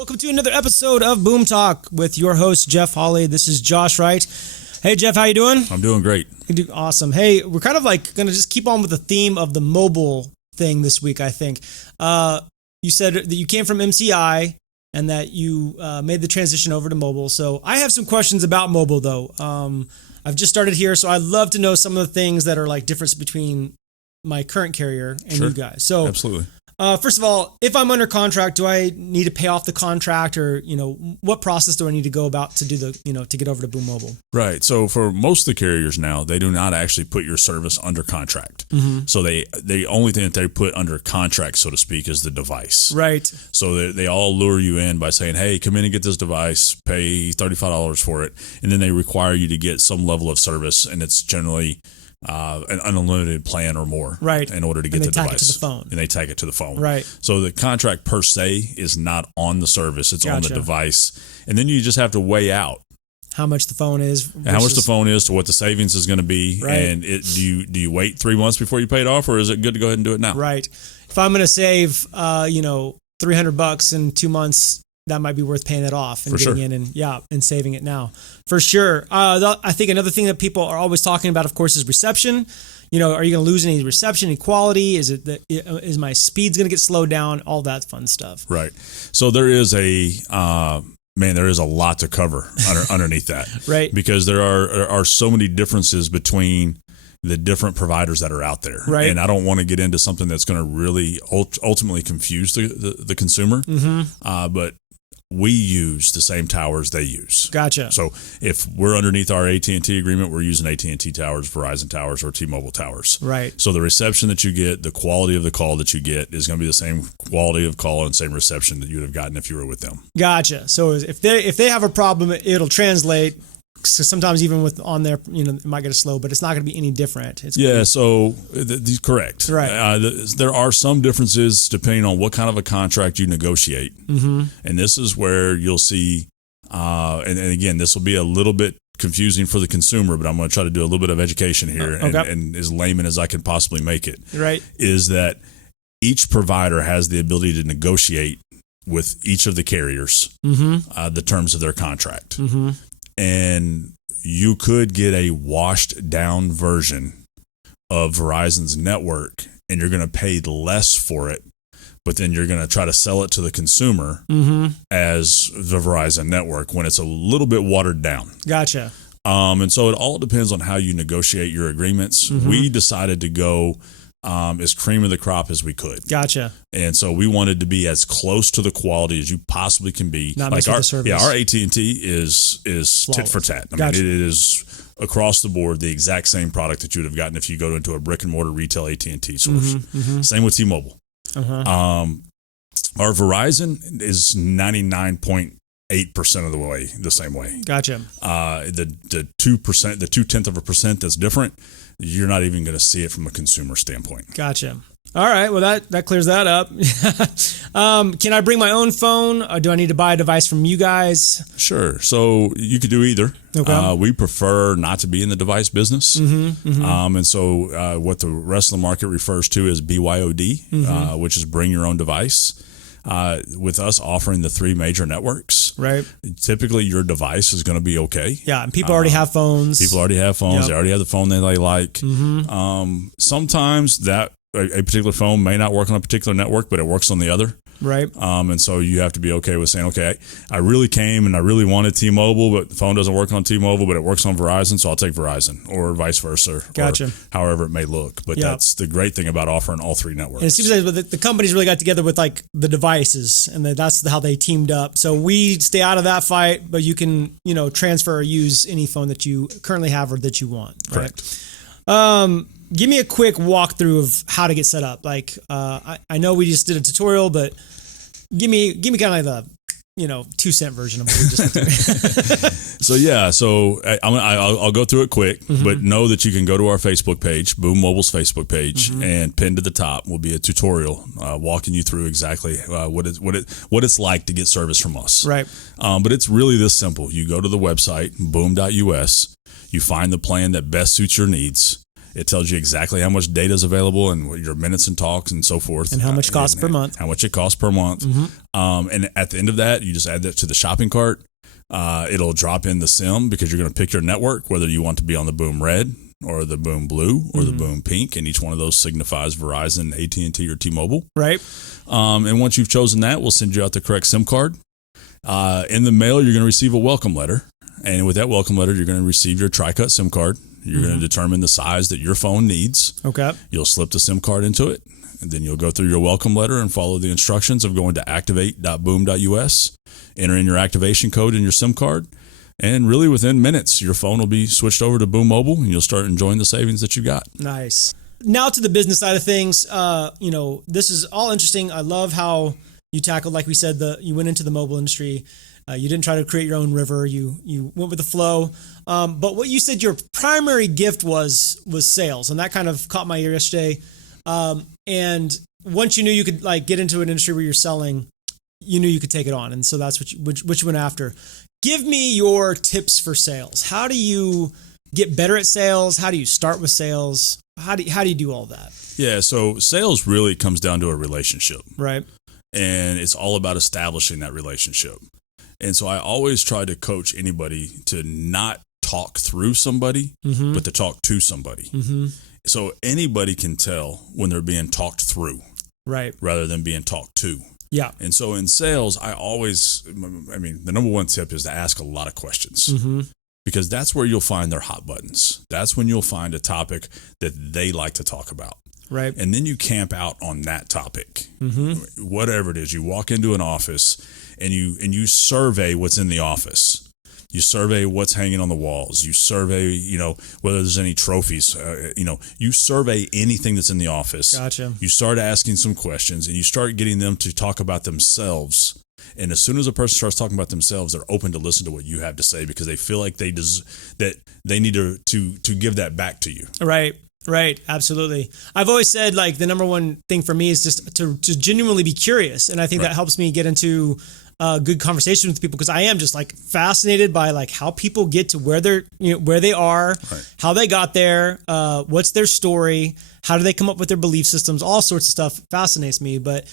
Welcome to another episode of Boom Talk with your host, Jeff Hawley. This is Josh Wright. Hey, Jeff, how you doing? I'm doing great. You do awesome. Hey, we're kind of like going to just keep on with the theme of the mobile thing this week, I think. You said that you came from MCI and that you made the transition over to mobile. So I have some questions about mobile, though. I've just started here, so I'd love to know some of the things that are like difference between my current carrier and you guys. So absolutely. First of all, if I'm under contract, do I need to pay off the contract, or what process do I need to go about to do to get over to Boom Mobile? Right. So for most of the carriers now, they do not actually put your service under contract. Mm-hmm. So the only thing that they put under contract, so to speak, is the device. Right. So they all lure you in by saying, "Hey, come in and get this device, pay $35 for it," and then they require you to get some level of service, and it's generally an unlimited plan or more, right? In order to get the device, it to the phone, and they tag it to the phone, right? So the contract per se is not on the service; it's on the device, and then you just have to weigh out how much the phone is, and how much the phone is to what the savings is going to be, right. And do you wait 3 months before you pay it off, or is it good to go ahead and do it now? Right. If I'm going to save, $300 in 2 months, that might be worth paying it off and getting in and saving it now. For sure. I think another thing that people are always talking about, of course, is reception. Are you going to lose any reception, any quality? Is my speeds going to get slowed down? All that fun stuff. Right. So there is there is a lot to cover underneath that. Right. Because there are so many differences between the different providers that are out there. Right. And I don't want to get into something that's going to really ultimately confuse the consumer. Mm-hmm. But we use the same towers they use. Gotcha. So if we're underneath our AT&T agreement, we're using AT&T towers, Verizon towers, or T-Mobile towers. Right. So the reception that you get, the quality of the call that you get is going to be the same quality of call and same reception that you would have gotten if you were with them. Gotcha. So if they have a problem, it'll translate. So sometimes even with on there, it might get slow, but it's not going to be any different. So correct. Right. There are some differences depending on what kind of a contract you negotiate. Mm-hmm. And this is where you'll see, and again, this will be a little bit confusing for the consumer, but I'm going to try to do a little bit of education here and as layman as I can possibly make it. Right. Is that each provider has the ability to negotiate with each of the carriers the terms of their contract. Mm-hmm. And you could get a washed down version of Verizon's network and you're going to pay less for it, but then you're going to try to sell it to the consumer as the Verizon network when it's a little bit watered down. Gotcha. And so it all depends on how you negotiate your agreements. Mm-hmm. We decided to go as cream of the crop as we could. Gotcha. And so we wanted to be as close to the quality as you possibly can be. Not like our service. Our AT&T is tit for tat. I mean, it is across the board the exact same product that you would have gotten if you go into a brick and mortar retail AT&T source. Mm-hmm. Same with T-Mobile. Uh-huh. Our Verizon is 99.8% of the way the same way. Gotcha. The 2%, the 0.2% that's different, you're not even going to see it from a consumer standpoint. Gotcha. All right. Well, that clears that up. Can I bring my own phone, or do I need to buy a device from you guys? Sure. So you could do either. Okay. We prefer not to be in the device business. And so what the rest of the market refers to as BYOD, which is bring your own device. With us offering the 3 major networks, right? Typically, your device is going to be okay. Yeah, and people already have phones. People already have phones. Yep. They already have the phone that they like. Sometimes that a particular phone may not work on a particular network, but it works on the other. Right. And so you have to be okay with saying, okay, I really came and I really wanted T-Mobile, but the phone doesn't work on T-Mobile, but it works on Verizon, so I'll take Verizon, or vice versa. Gotcha. Or however it may look. But that's the great thing about offering all 3 networks. And it seems like the companies really got together with like the devices, and that's how they teamed up. So we stay out of that fight, but you can, transfer or use any phone that you currently have or that you want. Right? Correct. Give me a quick walkthrough of how to get set up. Like, I know we just did a tutorial, but give me kind of like the 2-cent version of what we just did. So I'll go through it quick, but know that you can go to our Facebook page, Boom Mobile's Facebook page, and pinned to the top will be a tutorial walking you through exactly what it's like to get service from us. Right. But it's really this simple. You go to the website, boom.us, you find the plan that best suits your needs. It tells you exactly how much data is available and what your minutes and talks and so forth. And how much costs per month. How much it costs per month. And at the end of that, you just add that to the shopping cart. It'll drop in the SIM because you're going to pick your network, whether you want to be on the Boom Red or the Boom Blue or the Boom Pink. And each one of those signifies Verizon, AT&T, or T-Mobile. Right. And once you've chosen that, we'll send you out the correct SIM card. In the mail, you're going to receive a welcome letter. And with that welcome letter, you're going to receive your Tri-Cut SIM card. You're going to determine the size that your phone needs. Okay. You'll slip the SIM card into it, and then you'll go through your welcome letter and follow the instructions of going to activate.boom.us, enter in your activation code in your SIM card, and really within minutes, your phone will be switched over to Boom Mobile, and you'll start enjoying the savings that you got. Nice. Now to the business side of things. This is all interesting. I love how you tackled, like we said, you went into the mobile industry. You didn't try to create your own river. You went with the flow. But what you said your primary gift was sales, and that kind of caught my ear yesterday. And once you knew you could like get into an industry where you're selling, you knew you could take it on, and so that's what you went after. Give me your tips for sales. How do you get better at sales? How do you start with sales? How do you do all that? Yeah, so sales really comes down to a relationship, right? And it's all about establishing that relationship. And so I always try to coach anybody to not talk through somebody, but to talk to somebody. So anybody can tell when they're being talked through, right, rather than being talked to. Yeah. And so in sales, the number one tip is to ask a lot of questions, because that's where you'll find their hot buttons. That's when you'll find a topic that they like to talk about. Right. And then you camp out on that topic, whatever it is. You walk into an office and you survey what's in the office. You survey what's hanging on the walls. You survey, whether there's any trophies. You survey anything that's in the office. Gotcha. You start asking some questions, and you start getting them to talk about themselves. And as soon as a person starts talking about themselves, they're open to listen to what you have to say because they feel like that they need to give that back to you. Right. Right. Absolutely. I've always said like the number one thing for me is just to genuinely be curious. And I think that helps me get into good conversation with people because I am just like fascinated by like how people get to where they are, how they got there, what's their story, how do they come up with their belief systems, all sorts of stuff fascinates me. But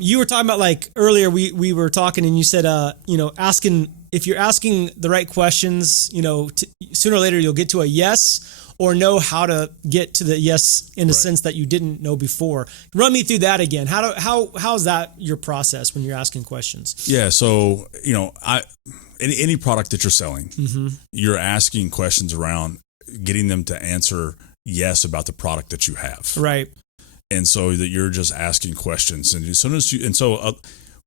you were talking about like earlier we were talking and you said, if you're asking the right questions, sooner or later you'll get to a yes or know how to get to the yes in a sense that you didn't know before. Run me through that again. How's that your process when you're asking questions? Yeah, so any product that you're selling, you're asking questions around getting them to answer yes about the product that you have. Right. And so that you're just asking questions, and as soon as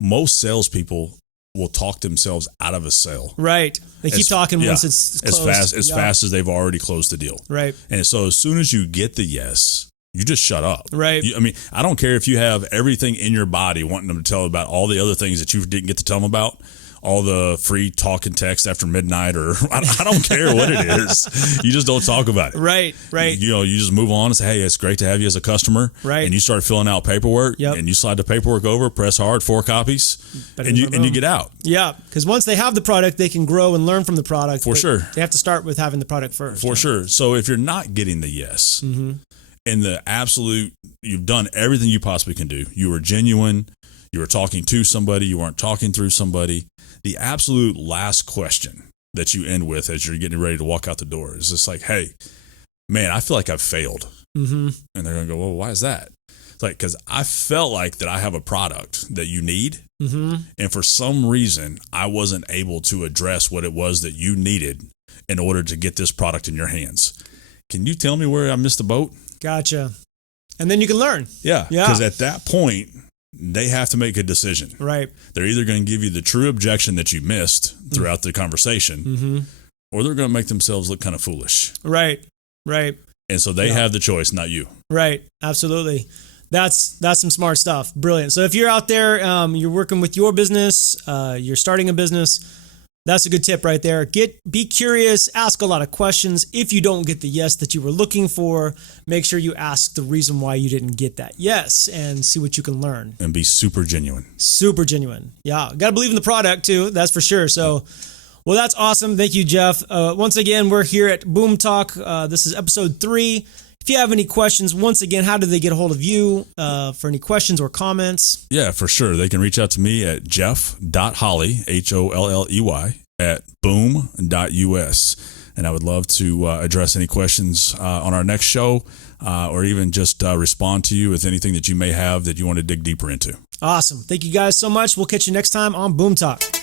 most salespeople will talk themselves out of a sale. Right. They keep talking once it's closed. As fast as they've already closed the deal. Right. And so as soon as you get the yes, you just shut up. Right. I don't care if you have everything in your body wanting them to tell about all the other things that you didn't get to tell them about. All the free talk and text after midnight, or I don't care what it is. You just don't talk about it. Right, right. You just move on and say, hey, it's great to have you as a customer. Right. And you start filling out paperwork, and you slide the paperwork over, press hard, 4 copies, and you get out. Yeah, because once they have the product, they can grow and learn from the product. For sure. They have to start with having the product first. For sure. So if you're not getting the yes, and the absolute, you've done everything you possibly can do. You were genuine. You were talking to somebody. You weren't talking through somebody. The absolute last question that you end with as you're getting ready to walk out the door is just like, hey, man, I feel like I've failed. And they're going to go, well, why is that? It's like, because I felt like that I have a product that you need. And for some reason, I wasn't able to address what it was that you needed in order to get this product in your hands. Can you tell me where I missed the boat? Gotcha. And then you can learn. Yeah. Because at that point, they have to make a decision. Right. They're either going to give you the true objection that you missed throughout the conversation, or they're going to make themselves look kind of foolish. Right. Right. And so they have the choice, not you. Right. Absolutely. That's some smart stuff. Brilliant. So if you're out there, you're working with your business, you're starting a business, that's a good tip right there. Be curious, ask a lot of questions. If you don't get the yes that you were looking for, make sure you ask the reason why you didn't get that yes and see what you can learn. And be super genuine. Super genuine. Yeah. Got to believe in the product too. That's for sure. So, well, that's awesome. Thank you, Jeff. Once again, we're here at Boom Talk. This is episode 3. if you have any questions, once again, how do they get a hold of you for any questions or comments? Yeah, for sure. They can reach out to me at jeff.holley, HOLLEY, at boom.us. And I would love to address any questions on our next show or even just respond to you with anything that you may have that you want to dig deeper into. Awesome. Thank you guys so much. We'll catch you next time on Boom Talk.